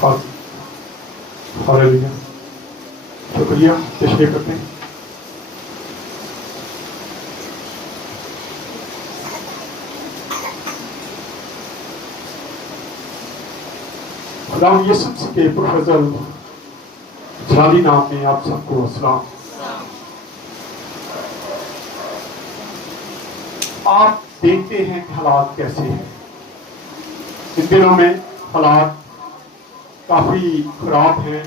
Hallelujah, शुक्रिया, तशरीफ रखें। खुदा यीशु मसीह के पुरफज़ल जलाली नाम में आप सबको सलाम। आप देखते हैं कि हालात कैसे हैं। इन दिनों में हालात काफी खराब हैं,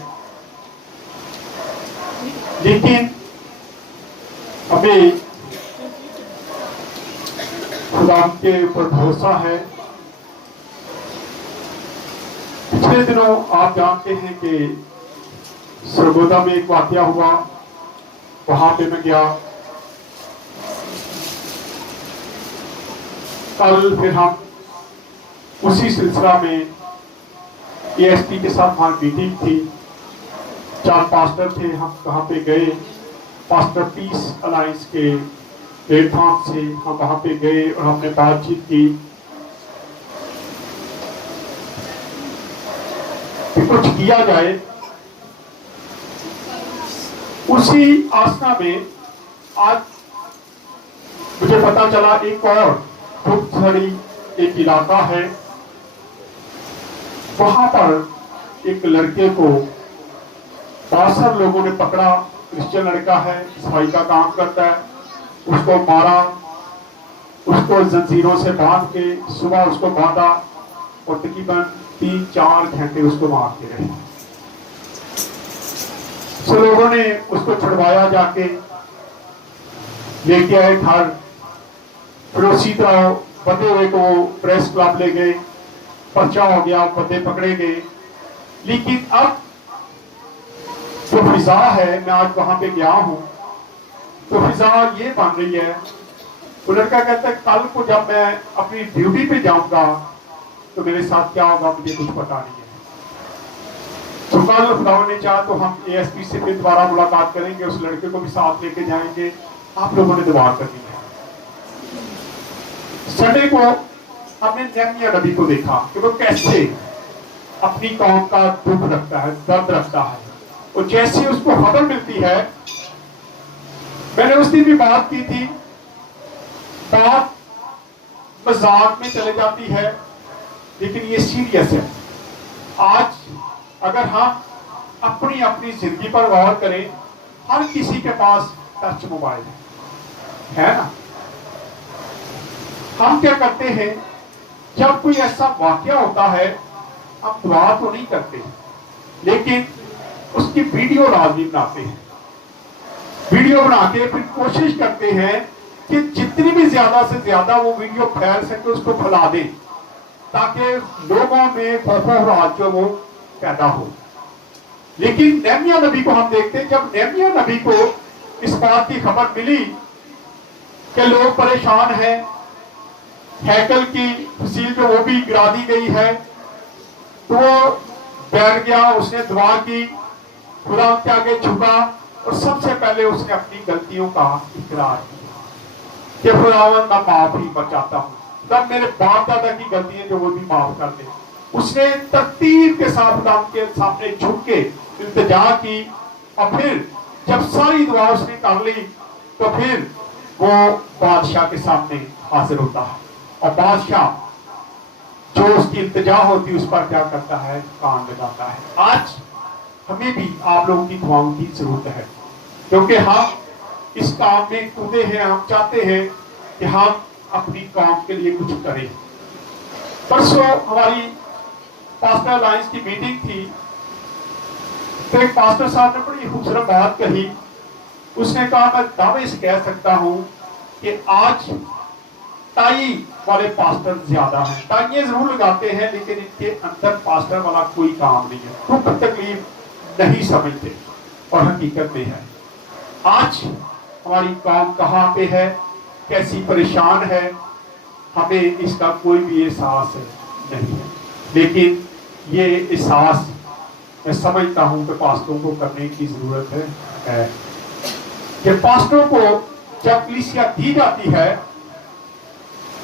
लेकिन हमें खुदा के ऊपर भरोसा है। पिछले दिनों आप जानते हैं कि सरगोदा में एक वाकया हुआ, वहां पे मैं गया। कल फिर हम उसी सिलसिला में एएसपी के साथ हमारी मीटिंग थी। 4 पास्टर थे, हम वहाँ पे गए। पास्टर पीस अलायंस के प्लेटफॉर्म से हम वहाँ पे गए और हमने बातचीत की कि कुछ किया जाए। उसी आसना में आज मुझे पता चला एक और धूपझड़ी एक इलाका है, वहां पर एक लड़के को 62 लोगों ने पकड़ा। क्रिश्चियन लड़का है, सफाई का काम करता है। उसको मारा, उसको जंजीरों से बांध के सुबह उसको बांधा और तकरीबन 3-4 घंटे उसको मारते रहे। सो लोगों ने उसको छुड़वाया, जाके लेके आए घर। फिर उसी तरह बंधे हुए को प्रेस क्लब ले गए, पर्चा हो गया, बंदे पकड़े गए। लेकिन अब जो फिजा है, मैं आज वहां पे गया हूं, तो फिजा ये बन रही है। वो लड़का कहता है कल को जब मैं अपनी ड्यूटी पे जाऊंगा तो मेरे साथ क्या होगा मुझे कुछ पता नहीं है। तो कल खुदा ने चाहा तो हम एएसपी से फिर दोबारा मुलाकात करेंगे, उस लड़के को भी साथ लेके जाएंगे। आप लोगों ने दुआ करनी है। संडे को हमने नेहमिया नबी को देखा कि वो कैसे अपनी कौम का दुख रखता है, दर्द रखता है। और जैसे उसको खबर मिलती है, मैंने उस दिन भी बात की थी, बात मजाक में चले जाती है, लेकिन ये सीरियस है। आज अगर हम अपनी अपनी जिंदगी पर गौर करें, हर किसी के पास टच मोबाइल है ना। हम क्या करते हैं, जब कोई ऐसा वाकया होता है हम दुआ तो नहीं करते, लेकिन उसकी वीडियो लाजमी बनाते हैं। वीडियो बना के फिर कोशिश करते हैं कि जितनी भी ज्यादा से ज्यादा वो वीडियो फैल सके उसको फैला दें, ताकि लोगों में खौफ जो वो पैदा हो। लेकिन नेहमिया नबी को हम देखते हैं, जब नेहमिया नबी को इस बात की खबर मिली कि लोग परेशान हैं, हैकल की फसील जो वो भी गिरा दी गई है, तो वो बैठ गया, उसने दुआ की, खुदा के आगे झुका और सबसे पहले उसने अपनी गलतियों का इकरार किया कि खुदावंद मैं माफी चाहता हूँ, तब मेरे बाप दादा की गलतियां जो वो भी माफ कर दे। उसने तरतीब के साथ खुदा के सामने झुक के इल्तिजा की और फिर जब सारी दुआ उसने कर ली तो फिर वो बादशाह के सामने हाजिर होता है और बादशाह जो उसकी इल्तिजा होती है उस पर क्या करता है, कान लगाता है। आज हमें भी आप लोगों की दुआओं की जरूरत है, क्योंकि हम इस काम में कूदे हैं। हम चाहते हैं कि हम अपनी कौम के लिए कुछ करें। परसों हमारी पास्टर अलायंस की मीटिंग थी, तो एक पास्टर साहब ने बड़ी खूबसूरत बात कही। उसने कहा मैं दावे से कह सकता हूं कि आज टाई वाले पास्टर ज्यादा हैं। टाइयां जरूर लगाते हैं, लेकिन इनके अंदर पास्टर वाला कोई काम नहीं है, दुख तकलीफ नहीं समझते और हकीकत में है। आज हमारी कौम कहाँ पे है, कैसी परेशान है, हमें इसका कोई भी एहसास नहीं है। लेकिन ये एहसास मैं समझता हूं कि पास्टरों को करने की जरूरत है कि पास्टरों को जब कलीसिया दी जाती है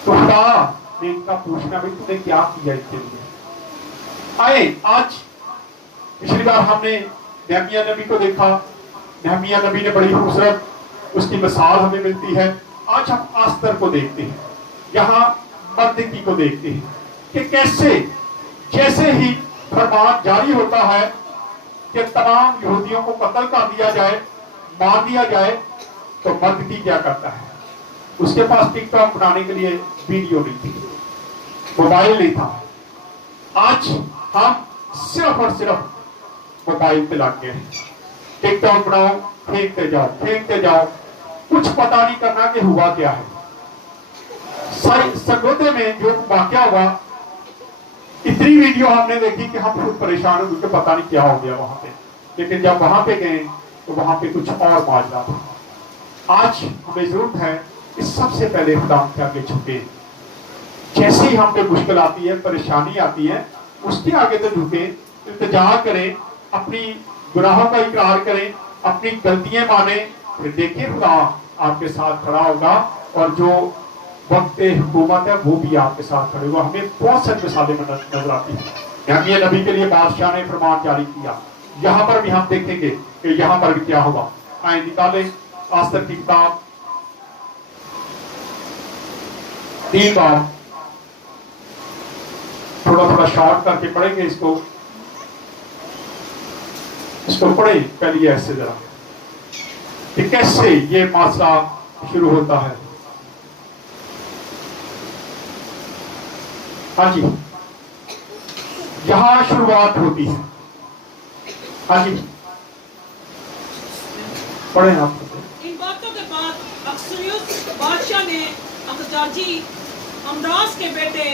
तो खुदा ने इनका पूछना, भाई तूने क्या किया इसके लिए। आए आज पिछली बार हमने नहमिया नबी को देखा, नहमिया नबी ने बड़ी खूबसूरत उसकी मिसाल हमें मिलती है। आज हम आस्तर को देखते हैं, यहाँ मर्दकी को देखते हैं कि कैसे जैसे ही फरमान जारी होता है कि तमाम यहूदियों को कत्ल कर दिया जाए, मार दिया जाए, तो मर्दकी क्या करता है? उसके पास टिकटॉक बनाने के लिए वीडियो नहीं थी, मोबाइल नहीं था। आज हम सिर्फ और सिर्फ मोबाइल पे लग गए, टिकटॉक बनाओ, फेंकते जाओ, कुछ पता नहीं करना कि हुआ क्या है। सरगोधे में जो वाकया हुआ, इतनी वीडियो हमने देखी कि हम खुद परेशान हो गए, पता नहीं क्या हो गया वहां पे। लेकिन जब वहां पे गए तो वहां पे कुछ और माजरा था। आज हमें जरूरत है कि सबसे पहले खुदा के आगे झुके। जैसे ही हम पे मुश्किल आती है, परेशानी आती है, उसके आगे तो झुके, इल्तिजा करें, अपनी गुनाहों का इकरार करें, अपनी गलतियां माने, फिर देखिए खुदा आपके साथ खड़ा होगा और जो वक्त हुकूमत है वो भी आपके साथ खड़े होगा। हमें बहुत सारी मिसालें नजर आती है। नहमिया नबी के लिए बादशाह ने फरमान जारी किया, यहाँ पर भी हम देखेंगे कि यहाँ पर भी क्या होगा। आए निकाले आस्तर की किताब 3 बाब, थोड़ा थोड़ा शॉर्ट करके पढ़ेंगे इसको पढ़े पहले ऐसे जरा कि कैसे ये मसला शुरू होता है। हाँ जी, यहां शुरुआत होती है। हाँ जी, पढ़े आप। इन बातों के बाद अक्सरियुस बादशाह ने अखजाजी अमराज के बेटे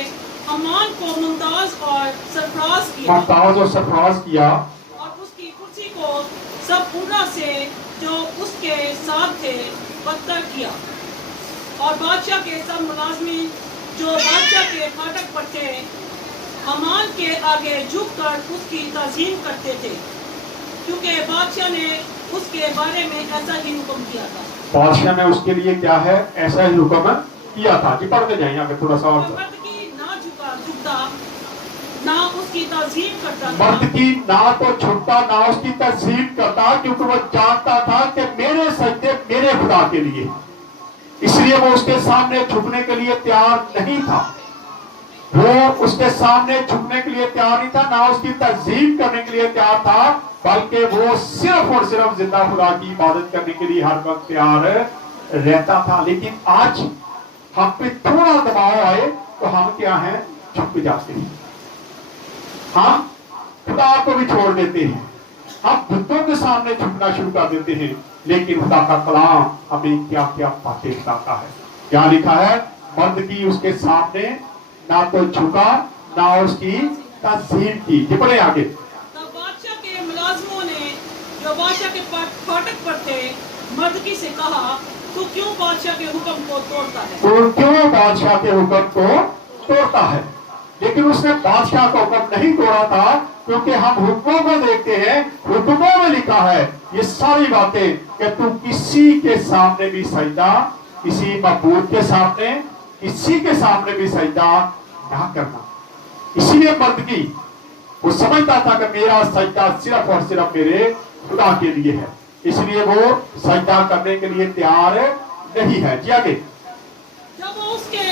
अमान को मुमताज और सरफराज किया और उसकी कुर्सी को सब पूरा से जो उसके साथ थे बदतर किया। और बादशाह के सब मुलाजमीन जो बादशाह के फाटक पर थे अमान के आगे झुककर उसकी ताज़ीम करते थे, क्योंकि बादशाह ने उसके बारे में ऐसा ही हुक्म किया था। बादशाह ने उसके लिए क्या है, ऐसा ही हुक्म किया था। जी पढ़ते जाइए आगे थोड़ा सा और। मर्द की ना झुकता ना उसकी ताज़ीम करता, मर्द की ना तो झुकता ना उसकी ताज़ीम करता, क्योंकि वो जानता था कि मेरे सजदे मेरे खुदा के लिए, इसलिए वो उसके सामने झुकने के लिए तैयार नहीं था। वो उसके सामने झुकने के लिए तैयार नहीं था, ना उसकी ताज़ीम करने के लिए तैयार था, बल्कि वो सिर्फ और सिर्फ जिंदा खुदा की इबादत करने के लिए हर वक्त तैयार रहता था। लेकिन आज हम पे थोड़ा दबाव आए तो हम क्या हैं, झुक जाते हैं, हम खुदा को भी छोड़ देते हैं, हम बुतों के सामने झुकना शुरू कर देते हैं। लेकिन खुदा का कलाम हमें क्या क्या बातें बताता है। क्या लिखा है, मर्द की उसके सामने ना तो झुका ना उसकी ताज़ीम की। ये पढ़े आगे। तब बादशाह के मुलाजमों ने जो बादशाह के फाटक पर थे मर्दकी से कहा, तू क्यों बादशाह के हुक्म को तोड़ता है? तो क्यों बादशाह के हुक्म को तोड़ता है? लेकिन उसने बादशाह का हुक्म नहीं तोड़ा था, क्योंकि हम हुक्मों को देखते हैं, हुक्मों में लिखा है ये सारी बातें कि तू किसी के सामने भी सजदा, किसी मबूद के सामने, किसी के सामने भी सजदा ना करना। इसीलिए मर्द की वो समझता था कि मेरा सजदा सिर्फ और सिर्फ मेरे खुदा के लिए है, इसलिए वो सजदा करने के लिए तैयार नहीं है। जी आगे। जब वो उसके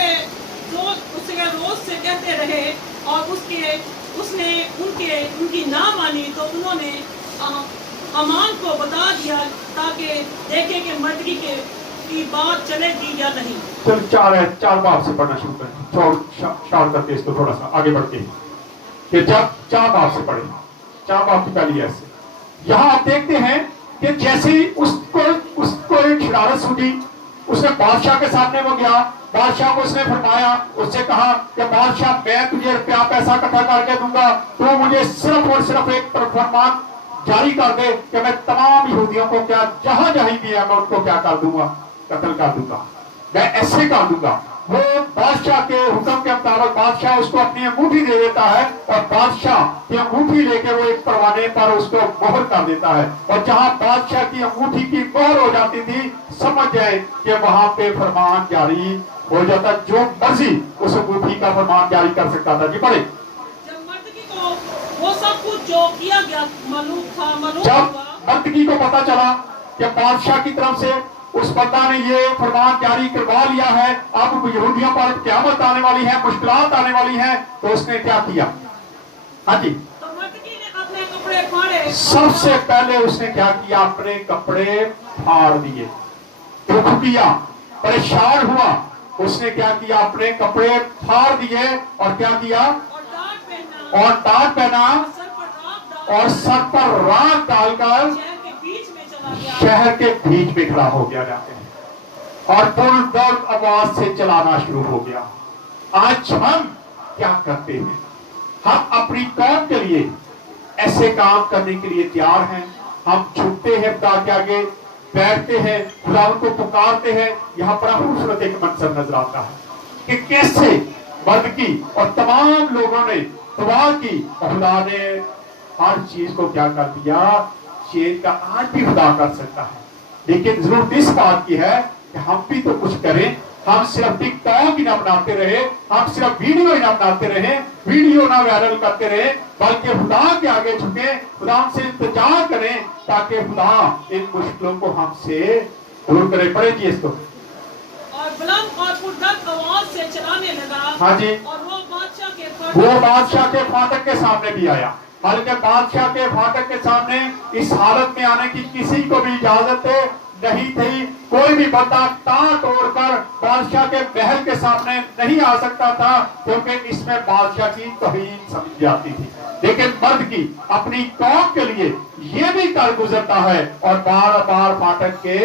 रोज से कहते रहे और उसने उनकी ना मानी, तो उन्होंने अमान को बता दिया ताकि देखे कि मर्दगी की बात चलेगी या नहीं। चल चार बाब से पढ़ना शुरू करें, शॉर्ट करते इसको थोड़ा सा आगे बढ़ते हैं कि जब 4 बाब से पढ़े, 4 बाब की पहली ऐसे यहाँ आप देखते हैं कि जैसे उसको एक शरारत सूझी, उसने बादशाह के सामने वो गया, बादशाह को उसने फरमाया, उससे कहा कि बादशाह मैं तुझे रुपया पैसा इकट्ठा करके दूंगा, तो मुझे सिर्फ और सिर्फ एक फरमान जारी कर दे कि मैं तमाम यहूदियों को क्या जहां जहां भी है मैं उनको क्या कर दूंगा, कत्ल कर दूंगा, मैं ऐसे कर दूंगा। वो बादशाह के हुक्म के मुताबिक बादशाह उसको अपनी अंगूठी दे देता है और बादशाह की अंगूठी लेके वो एक परवाने पर उसको मोहर कर देता है, और जहां बादशाह की अंगूठी की मोहर हो जाती थी, समझ जाए कि वहां पे फरमान जारी हो जाता, जो मर्जी उस अंगूठी का फरमान जारी कर सकता था। जी पढ़े। जब मर्दकी को वो सब कुछ जो किया गया मालूम जब हुआ, मर्दकी को पता चला کہ بادشاہ کی طرف سے اس بندہ نے یہ فرمان جاری کروا لیا ہے اب یہودیوں پر قیامت آنے والی ہے، مشکلات آنے والی ہیں، تو اس نے کیا کیا؟ ہاں جی، تو مردکی نے اپنے کپڑے پھاڑے، سب سے پہلے اس نے کیا کیا؟ اپنے کپڑے پھاڑ دیے، دکھ کیا، پریشان ہوا، اس نے کیا کیا؟ اپنے کپڑے پھاڑ دیے اور کیا کیا؟ اور ٹاٹ پہنا اور سر پر راکھ ڈال کر شہر کے بیچ میں کھڑا ہو گیا جاتے ہیں اور پل درد آواز سے چلانا شروع ہو گیا۔ آج ہم کیا کرتے ہیں؟ ہم اپنی قوم کے لیے ایسے کام کرنے کے لیے تیار ہیں، ہم جھکتے ہیں خدا کے آگے، بیٹھتے ہیں، خدا کو پکارتے ہیں۔ یہاں بڑا خوبصورت ایک منظر نظر آتا ہے کہ کیسے مردکی اور تمام لوگوں نے دعا کی اور خدا نے ہر چیز کو کیا کر دیا؟ چینج کا آج بھی خدا کر سکتا ہے، لیکن ضرورت اس بات کی ہے کہ ہم بھی تو کچھ کریں۔ ہم صرف ٹک ٹاک ہی نہ بناتے رہے، ہم صرف ویڈیو ہی نہ بناتے رہے، ویڈیو نہ وائرل کرتے رہے، بلکہ خدا کے آگے جھکیں، خدا ہم سے التجا کریں تاکہ خدا ان مشکلوں کو ہم سے دور کرے۔ پڑھیں جی اس کو۔ اور بلند اور پردرد آواز سے چلانے لگا، ہاں جی، اور وہ بادشاہ کے فاٹک کے سامنے بھی آیا، بلکہ بادشاہ کے فاٹک کے سامنے اس حالت میں آنے کی کسی کو بھی اجازت نہیں تھی۔ کوئی بھی بندہ ٹانٹ توڑ کر بادشاہ کے محل کے سامنے نہیں آ سکتا تھا، کیونکہ اس میں بادشاہ کی توہین سمجھ جاتی تھی۔ لیکن مرد کی اپنی قوم کے لیے یہ بھی کر گزرتا ہے اور بار بار فاٹک کے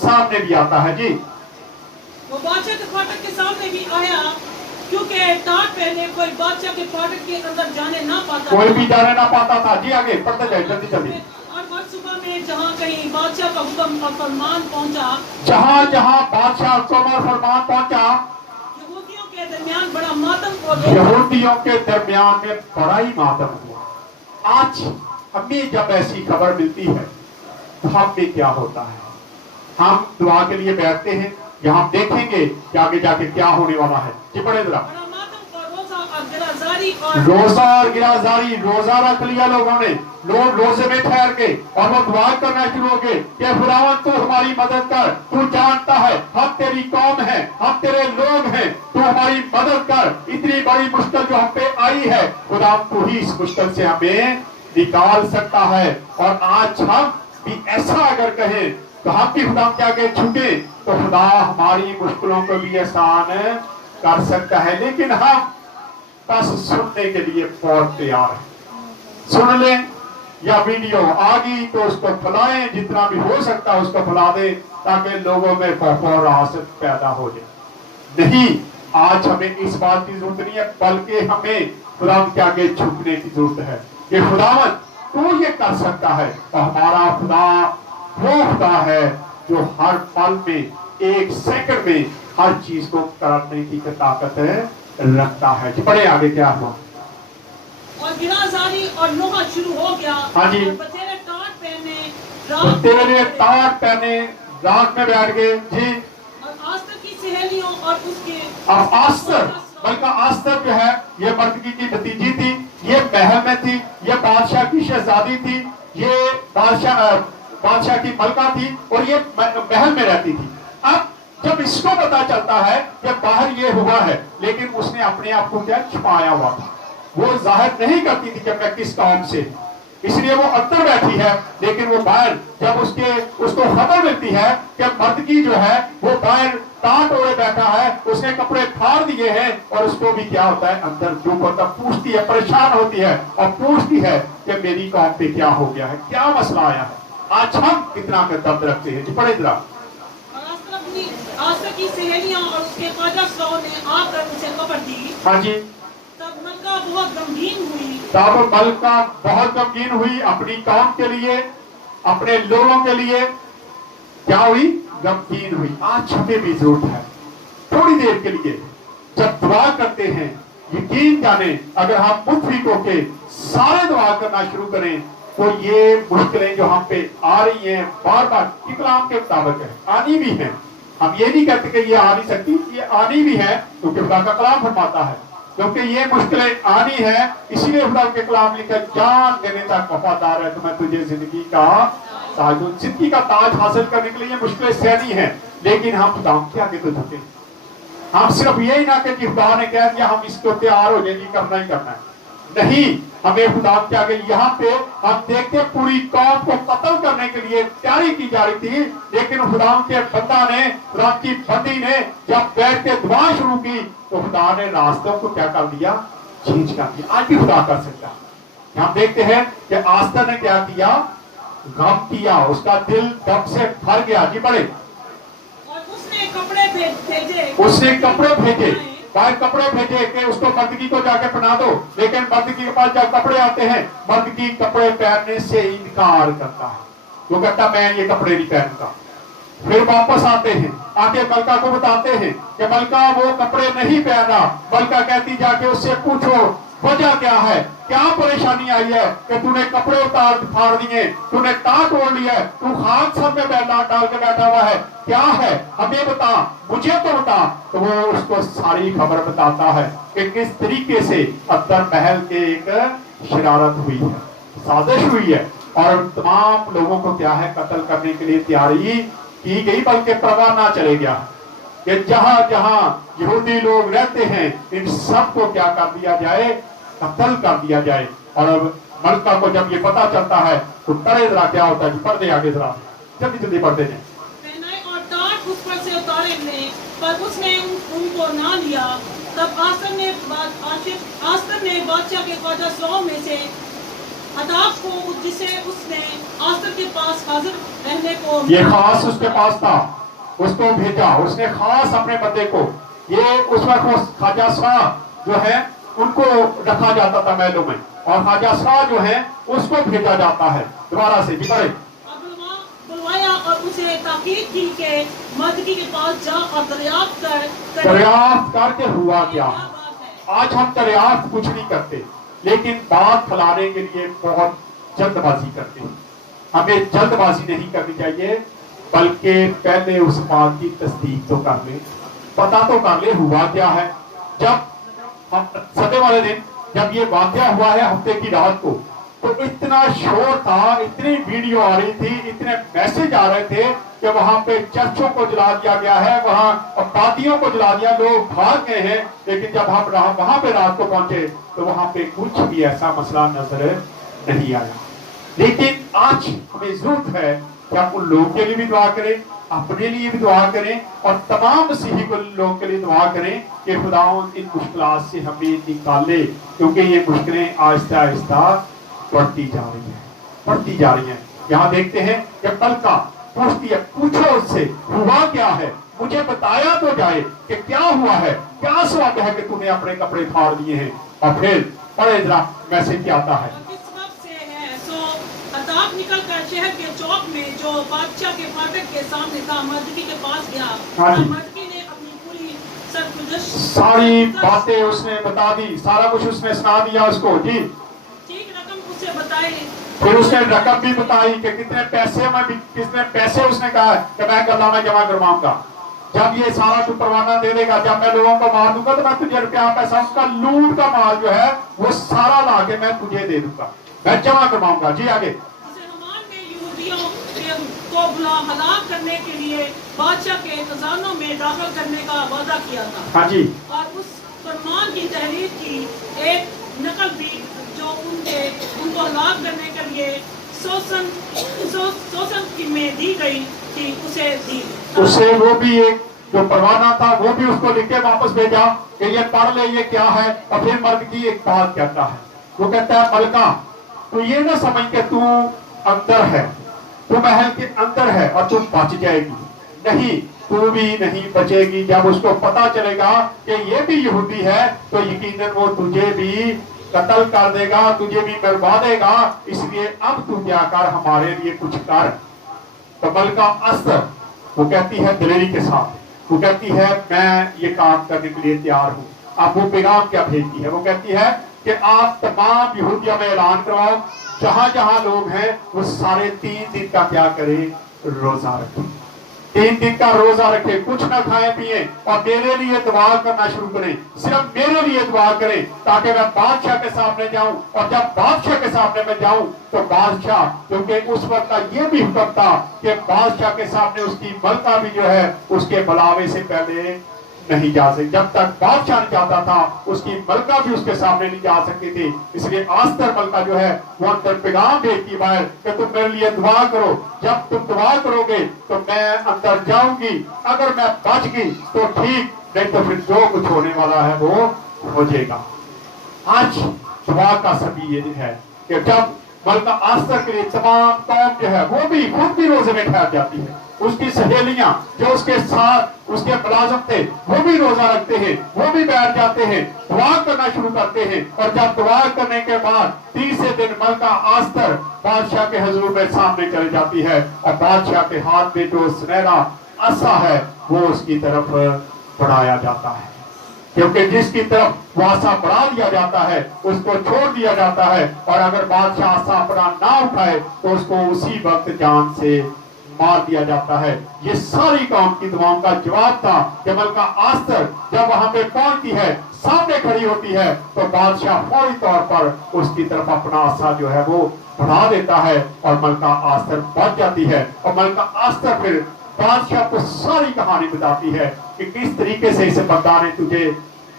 سامنے بھی آتا ہے۔ جی، وہ بادشاہ کے فاٹک کے سامنے بھی آیا، کیونکہ ٹاٹ پہنے کوئی بادشاہ کے فاٹک کے اندر جانے نہ پاتا، کوئی بھی جانے نہ پاتا تھا۔ جی آگے پڑھتے جائے جلدی جلدی۔ اور ہر صبح میں جہاں کہیں بادشاہ کا حکم اور فرمان پہنچا، جہاں جہاں بادشاہ حکم اور فرمان پہنچا، یہودیوں کے درمیان بڑا ماتم اور یہودیوں کے درمیان میں بڑا ہی ماتم ہوا۔ آج ہمیں جب ایسی خبر ملتی ہے تو ہم میں کیا ہوتا ہے؟ ہم دعا کے لیے بیٹھتے ہیں یا ہم دیکھیں گے کہ آگے جا کے کیا ہونے والا ہے؟ جی پڑھیں ذرا۔ بڑا ماتم اور روزہ اور گرازاری اور روزہ اور گرازاری، روزہ رکھ لیا لوگوں نے، لوگ روزے میں ٹھہر کے اور وہ دعا کرنا شروع ہو گئے کہ خداوند تو ہماری مدد کر، تو جانتا ہے ہم تیری قوم ہیں، ہم تیرے لوگ ہیں، تو ہماری مدد کر، اتنی بڑی مشکل جو ہم پہ آئی ہے خداوند تو ہی اس مشکل سے ہمیں نکال سکتا ہے۔ اور آج ہم بھی ایسا اگر کہیں تو ہم بھی خدا کے آگے جھکیں تو خدا ہماری مشکلوں کو بھی آسان کر سکتا ہے، لیکن ہم بس سننے کے لیے بہت تیار ہیں۔ سن لیں یا ویڈیو آگی تو اس کو پھیلائیں، جتنا بھی ہو سکتا ہے اس کو پھیلا دیں تاکہ لوگوں میں خوف اور حسد پیدا ہو جائے۔ نہیں، آج ہمیں اس بات کی ضرورت نہیں ہے، بلکہ ہمیں خدا کے آگے جھکنے کی ضرورت ہے کہ خداوند تو یہ کر سکتا ہے، اور ہمارا خدا وہ خدا ہے جو ہر پل میں، ایک سیکنڈ میں ہر چیز کو کرنے کی طاقت رکھتا ہے۔ پڑھیں آگے کیا ہوا۔ اور گرازاری اور لوہا شروع ہو گیا، ہاں جی، اور بتیرے ٹاٹ پہنے تیرے ٹاٹ پہنے رات میں بیٹھ گئے۔ جی، اور آستر کی سہیلیوں اور اس کے اب آستر، بلکہ آستر جو ہے یہ مردکی کی بھتیجی تھی، یہ محل میں تھی، یہ بادشاہ کی شہزادی تھی، یہ بادشاہ کی ملکہ تھی اور یہ محل میں رہتی تھی۔ اب جب اس کو پتا چلتا ہے کہ باہر یہ ہوا ہے، لیکن اس نے اپنے آپ کو کیا چھپایا ہوا تھا، وہ ظاہر نہیں کرتی تھی کہ میں کس قوم سے، اس لیے وہ اندر بیٹھی ہے، لیکن وہ باہر جب اس کو خبر ملتی ہے کہ مردکی جو ہے وہ باہر ٹانٹ اوڑے بیٹھا ہے، اس نے کپڑے پھاڑ دیے ہیں، اور اس کو بھی کیا ہوتا ہے اندر جو ہوتا پوچھتی ہے، پریشان ہوتی ہے اور پوچھتی ہے کہ میری قوم پہ کیا ہو گیا ہے، کیا مسئلہ آیا ہے۔ آج ہم کتنا کا درد رکھتے ہیں؟ جی پڑھیں ذرا۔ آستر کی سہیلیاں اور اس کے خواجہ سروں نے آ کر اسے خبر دی، ہاں جی، تب ملکہ بہت غمگین ہوئی، تب ملکہ بہت غمگین ہوئی اپنی قوم کے لیے، اپنے لوگوں کے لیے کیا ہوئی؟ غمگین ہوئی۔ آج ہمیں بھی ضرورت ہے تھوڑی دیر کے لیے جب دعا کرتے ہیں، یقین جانیں اگر ہم متفق ہو کے سارے دعا کرنا شروع کریں تو یہ مشکلیں جو ہم پہ آ رہی ہیں بار بار کلام کے مطابق ہے، آنی بھی ہیں، ہم یہ نہیں کہتے کہ یہ آ نہیں سکتی، یہ آنی بھی ہے کیونکہ خدا کا کلام فرماتا ہے क्योंकि ये मुश्किलें आनी है, इसीलिए खुदा के कलाम लिखा जान देने तक वफादार है तो मैं तुझे जिंदगी का ताज दूं। जिंदगी का ताज हासिल करने के लिए मुश्किलें सहनी है, लेकिन हम खुदा के आगे तो झुके। हम सिर्फ यही ना कि खुदा ने कह दिया हम इसको तैयार हो जाएंगे, करना ही करना है, नहीं। हमें खुदा के आगे यहाँ पे हम देखते पूरी कौम को कत्ल करने के लिए तैयारी की जा रही थी, लेकिन खुदा के बंदा ने, खुदा की बंदी ने जब बैठ के दुआ शुरू की तो खुदा ने रास्तों को क्या कर दिया, चेंज कर दिया। आज भी खुदा कर सकता है। हम देखते हैं कि आस्था ने क्या किया, गम किया, उसका दिल गम से भर गया। जी बड़े, और उसने कपड़े भेजे, उसने कपड़े भेजे, बाहर कपड़े भेजे कि उसको मर्दगी को जाके पहना दो, लेकिन मर्दगी के पास जब कपड़े आते हैं मर्दगी कपड़े पहनने से इनकार करता है, वो कहता मैं ये कपड़े नहीं पहनता। फिर वापस आते हैं, आके मलका को बताते हैं कि मलका वो कपड़े नहीं पहना। मलका कहती जाके उससे पूछो वजह क्या है, क्या परेशानी आई है कि तूने कपड़े उतार फाड़ दिए, तूने टाट ओढ़ लिया है, तू खाक सर में डाल के बैठा हुआ है, क्या है हमें बता, मुझे तो बता। तो वो उसको सारी खबर बताता है कि किस तरीके से अख्तर महल के एक शरारत हुई है, साजिश हुई है, और तमाम लोगों को क्या है कत्ल करने के लिए तैयारी की गई, बल्कि परवाह ना चले गया कि जहां जहां यहूदी लोग रहते हैं इन सबको क्या कर दिया जाए, कत्ल कर दिया जाए। और अब मलका को जब ये पता चलता है तो तरे जरा क्या होता है, पर्दे आगे जरा जल्दी जल्दी पर्दे ने और टाट उस पर से उतारे ले, पर उसने उनको ना लिया। तब आस्तर ने बादशाह के ख्वाजा 100 में से अताब को, जिसे उसने आस्तर के पास हाजिर रहने को, ये खास उसके पास था, उसको भेजा, उसने खास अपने बंदे को, ये उस वक्त ख्वाजा शाह जो है उनको रखा जाता था महलों में, और ख्वाजा शाह जो है उसको भेजा जाता है दोबारा से। बुलवाया और उसे ताकीद की कि मर्दगी के पास जा और दरियाफ्त करके हुआ क्या। आज हम दरियाफ्त कुछ नहीं करते, लेकिन बात फैलाने के लिए बहुत जल्दबाजी करते हैं। हमें जल्दबाजी नहीं करनी चाहिए, बल्कि पहले उस बात की तस्दीक तो कर ले, पता तो कर ले हुआ क्या है। जब हम सदे वाले दिन जब ये वाक़या हुआ है हफ्ते की रात को, तो इतना शोर था, इतनी वीडियो आ रही थी, इतने मैसेज आ रहे थे कि वहां पे चर्चों को जला दिया गया है, वहां पार्टियों को जला दिया, लोग भाग गए हैं। लेकिन जब हम वहां पे रात को पहुंचे तो वहां पे कुछ भी ऐसा मसला नजर नहीं आया। लेकिन आज हमें जरूरत है कि आप उन लोगों के लिए भी दुआ करें, अपने लिए भी दुआ करें, और तमाम मसीही लोगों के लिए दुआ करें कि खुदावंद इन मुश्किलात से हमें निकाले, क्योंकि ये मुश्किलें आहिस्ता आहिस्ता बढ़ती जा रही हैं। यहाँ देखते हैं कि मलका पूछती है, पूछो उससे हुआ क्या है, मुझे बताया तो जाए कि क्या हुआ है, क्या स्वाद है कि तूने अपने कपड़े फाड़ दिए हैं। और फिर पढ़े जरा मैसेज क्या आता है। अताब निकल कर शहर के चौक में जो बादशाह के फाटक के सामने था मर्दगी के पास गया। मर्दगी ने अपनी पूरी सरगुज़श्त सारी बातें उसने बता दी, सारा कुछ उसने सुना दिया उसको। जी ठीक रकम उसे बताई, फिर उसने रकम भी बताई कि कितने पैसे उसने कहा कि मैं गल्ला में जमा करवाऊंगा, जब ये सारा तू परवाना दे देगा, जब मैं लोगों को मार दूंगा तो मैं तुझे रुपया पैसा, उसका लूट का माल जो है वो सारा ला के मैं तुझे दे दूंगा, मैं जमा करवाऊंगा। जी आगे। को हलाक करने के लिए बादशाह के खजानों में दाखिल करने का वादा किया था। हाँ जी। और उस फरमान की तहरीर की एक नकल भी जो उनको हलाक करने के लिए सोसन में दी गई थी, उसे वो भी एक जो परवाना था वो भी उसको लिख के वापस भेजा कि ये पढ़ ले ये क्या है। और फिर मर्द की एक बात कहता है, वो कहता है मलका तू ये ना समझ के तू अंदर है, तू महल के अंदर है और तू बच जाएगी, नहीं तू भी नहीं बचेगी। जब उसको पता चलेगा कि ये भी यहूदी है तो यकीनन वो तुझे भी कत्ल कर देगा, तुझे भी मरवा देगा। इसलिए अब तू क्या कर, हमारे लिए कुछ कर। तो मलका अस्तर वो कहती है दिलेरी के साथ, वो कहती है मैं ये काम करने के लिए तैयार हूँ। अब वो पैगाम क्या भेजती है, वो कहती है कि आप तमाम यहूदियों में ऐलान करवाओ, जहां जहां लोग हैं वो सारे 3 दिन का क्या करें, रोजा रखें। 3 दिन का रोजा रखे, कुछ ना खाएं पिए और मेरे लिए दुआ करना शुरू करें, सिर्फ मेरे लिए दुआ करें ताकि मैं बादशाह के सामने जाऊं। और जब बादशाह के सामने मैं जाऊं तो बादशाह, क्योंकि उस वक्त का ये भी हुक्म था कि बादशाह के सामने उसकी मलका भी जो है उसके बुलावे से पहले नहीं जा सकती, जब तक बादशाह नहीं जाता था उसकी मलका भी उसके सामने नहीं जा सकती थी। इसलिए आस्तर मलका जो है वो अंदर पैगाम भेजती बाहर कि तुम मेरे लिए दुआ करो, जब तुम दुआ करोगे तो मैं अंदर जाऊंगी, अगर मैं बच गई तो ठीक, नहीं तो फिर जो कुछ होने वाला है वो हो जाएगा। आज दुआ का सभी ये है कि जब मलका आस्तर के लिए तमाम कौम जो है वो भी खुद भी रोजे में ठहर जाती है, उसकी सहेलियां जो उसके साथ उसके मुलाजिम थे वो भी रोजा रखते हैं, वो भी बैठ जाते हैं, दुआ करना शुरू करते हैं। और जब दुआ करने के बाद तीसरे दिन मलका आस्तर बादशाह के हुजूर में सामने चली जाती है और बादशाह के हाथ में जो सुनहरा असा है वो उसकी तरफ बढ़ाया जाता है, क्योंकि जिसकी तरफ वो आसा बढ़ा दिया जाता है उसको छोड़ दिया जाता है, और अगर बादशाह आसा अपना ना उठाए तो उसको उसी वक्त जान से मार दिया जाता है। ये सारी कौम की दुआओं का जवाब था। जब मलका आस्तर जब वहां पे पहुंचती है, सामने खड़ी होती है, तो बादशाह फौरी तौर पर उसकी तरफ अपना आसा जो है वो बढ़ा देता है और मलका आस्तर बच जाती है। और मलका आस्तर फिर बादशाह को सारी कहानी बताती है कि किस तरीके से इस बंदा ने तुझे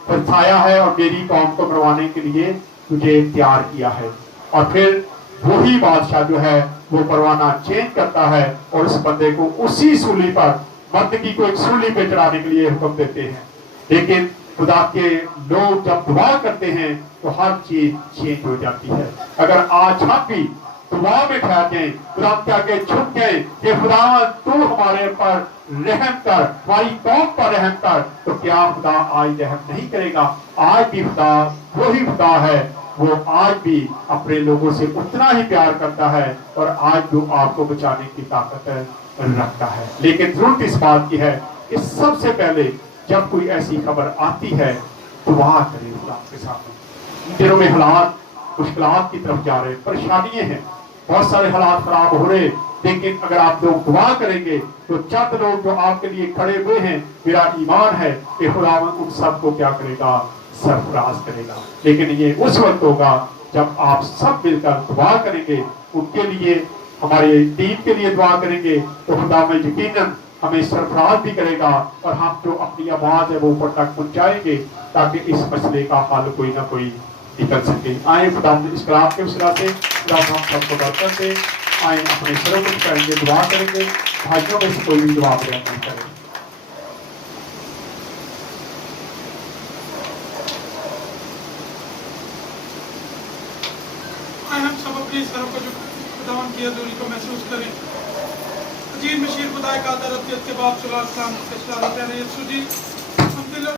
फंसाया है और मेरी कौम को मरवाने के लिए तुझे तैयार किया है। और फिर वही बादशाह जो है वो परवाना चेंज करता है और उस बंदे को उसी सूली पर, मर्दगी को एक सूली पे चढ़ाने के लिए हुक्म देते हैं। लेकिन खुदा के लोग जब दुआ करते हैं तो हर चीज चेंज हो जाती है। अगर आज हम भी दुआ में ठहर जाए, खुदा के आगे झुक जाए कि खुदा तू हमारे पर रहम कर, हमारी कौम पर रहम कर, तो क्या खुदा आज रहम नहीं करेगा? आज भी खुदा वही खुदा है, वो आज भी अपने लोगों से उतना ही प्यार करता है और आज जो आपको बचाने की ताकत रखता है। लेकिन जरूरत इस बात की है कि सबसे पहले जब कोई ऐसी खबर आती है तो दुआ करें खुदा के सामने। इन दिनों में हालात मुश्किलात की तरफ जा रहे, परेशानियां हैं, बहुत सारे हालात खराब हो रहे, लेकिन अगर आप लोग दुआ करेंगे तो चंद लोग जो आपके लिए खड़े हुए हैं, मेरा ईमान है कि खुदा उन सबको क्या करेगा, सरफराज करेगा। लेकिन ये उस वक्त होगा जब आप सब मिलकर दुआ करेंगे, उनके लिए, हमारे दीन के लिए दुआ करेंगे, तो खुदा में यकीनन हमें सरफराज भी करेगा और हम जो अपनी आवाज है वो ऊपर तक पहुंचाएंगे ताकि इस मसले का हल कोई ना कोई निकल सके। आए खुदा इस कलाम के उसरा से खुदा हम सबको बरकत दे। आए अपने सरों को करेंगे, दुआ करेंगे, भाइयों में से कोई भी दुआ नहीं करें। हम सब अपने सरों को जो खुदावन की हज़ूरी को महसूस करें। अजीब मशीर खुदा का दरद के बाप सल्लल्लाहु अलैहि वसल्लम के